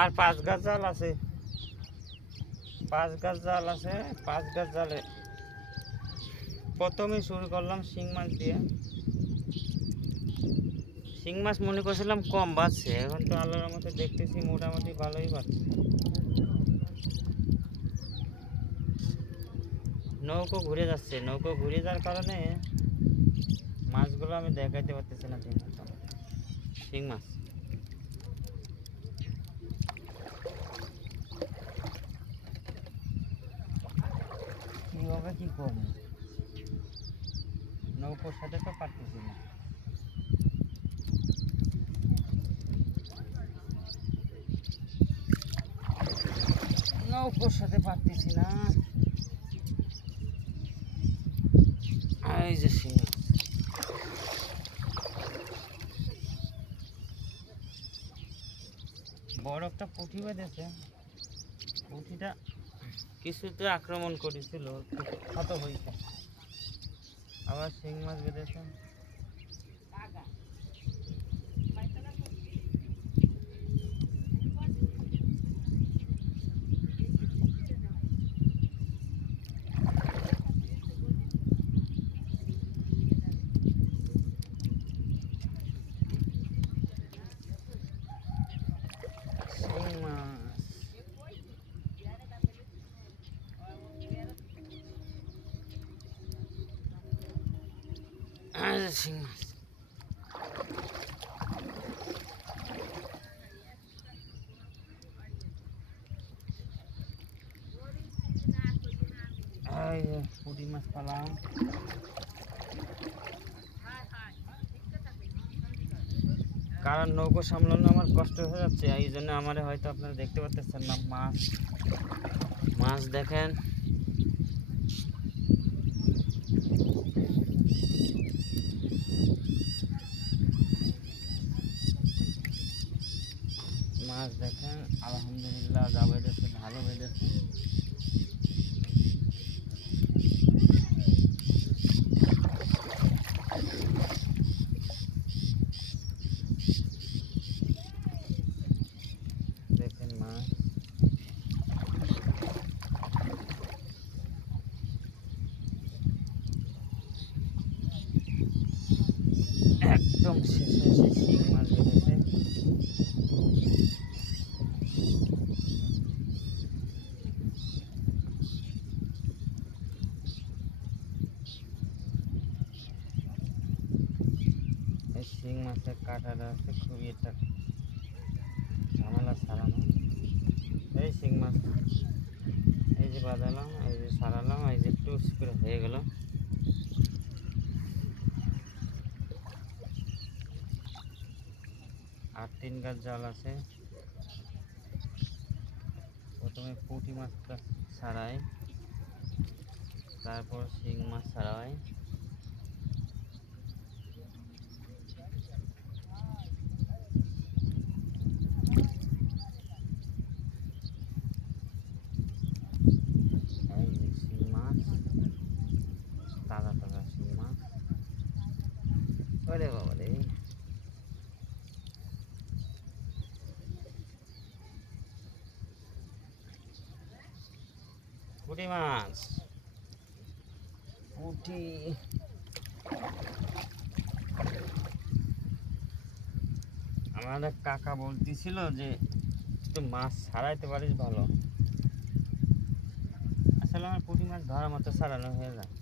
আর 5 গাছ জাল আছে, 5 গাছ জাল আছে। 5 গাছ জালে প্রথমে শুরু করলাম শিং মাছ দিয়ে। শিং মাছ মনে করছিলাম কম বাড়ছে, এখন তো আল্লাহর মতো দেখতেছি মোটামুটি ভালোই বাড়ছে। নৌকো ঘুরে যাচ্ছে, নৌকো ঘুরে যাওয়ার কারণে মাছগুলো আমি দেখাইতে পারতেছি না ঠিক মতো। শিং মাছ কীভাবে কী করবো, নৌকোর সাথে তো পারতেছি না। নৌকোর সাথে পারতেছি না। এই যে শিং মাছ, বড় একটা পুঁটি বেঁধেছে। পুঁটিটা কিছুতে আক্রমণ করেছিল, ক্ষত হয়েছে। আবার শিং মাছ বেঁধেছে। শিং মাছ শিং মাছ এই যে পুঁটি মাছ পালাম। কারণ নৌকো সামলানো আমার কষ্ট হয়ে যাচ্ছে, এই জন্য আমার হয়তো আপনারা দেখতে পাচ্ছেন না। মাছ মাছ দেখেন, মাছ দেখেন আলহামদুলিল্লাহ যা বেঁধেছে ভালো বেঁধেছে। দেখেন মাছ একদম শেষে এসে শিং মাছ বেঁধেছে। এই শিং মাছের কাঁটাটা আছে খুবই একটা ঝামেলা সারানো। এই শিং মাছ এই যে বাঁধালাম, এই যে সারালাম, এই যে টুস করে হয়ে গেল। আর 3 গাছ জাল আছে। প্রথমে পুঁটি মাছটা ছাড়াই, তারপর শিং মাছ ছাড়াই। এই যে শিং মাছ, তাজা তাজা শিং মাছ। ওরে বাবা রে, পুঁটি মাছ, পুঁটি। আমাদের কাকা বলতেছিল যে তুই মাছ ছাড়াইতে পারিস ভালো। আসলে আমার পুঁটি মাছ ধরার মতো ছাড়ানো হয়ে যায়,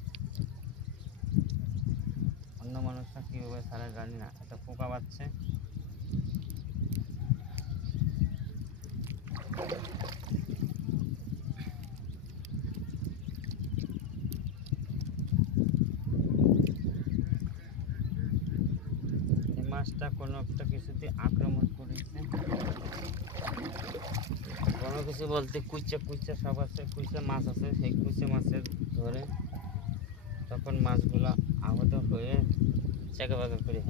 অন্য মানুষরা কীভাবে ছাড়ায় জানি না। একটা পোকা বাচ্ছে, এই মাছটা কোনো একটা কিছুতে আক্রমণ করেছে। কোনো কিছু বলতে কুইচা কুইচা সব আছে, কুইচা মাছ আছে, সেই কুইচা মাছের ধরে তখন মাছগুলা আহত হয়ে চাকা বাঁকা করে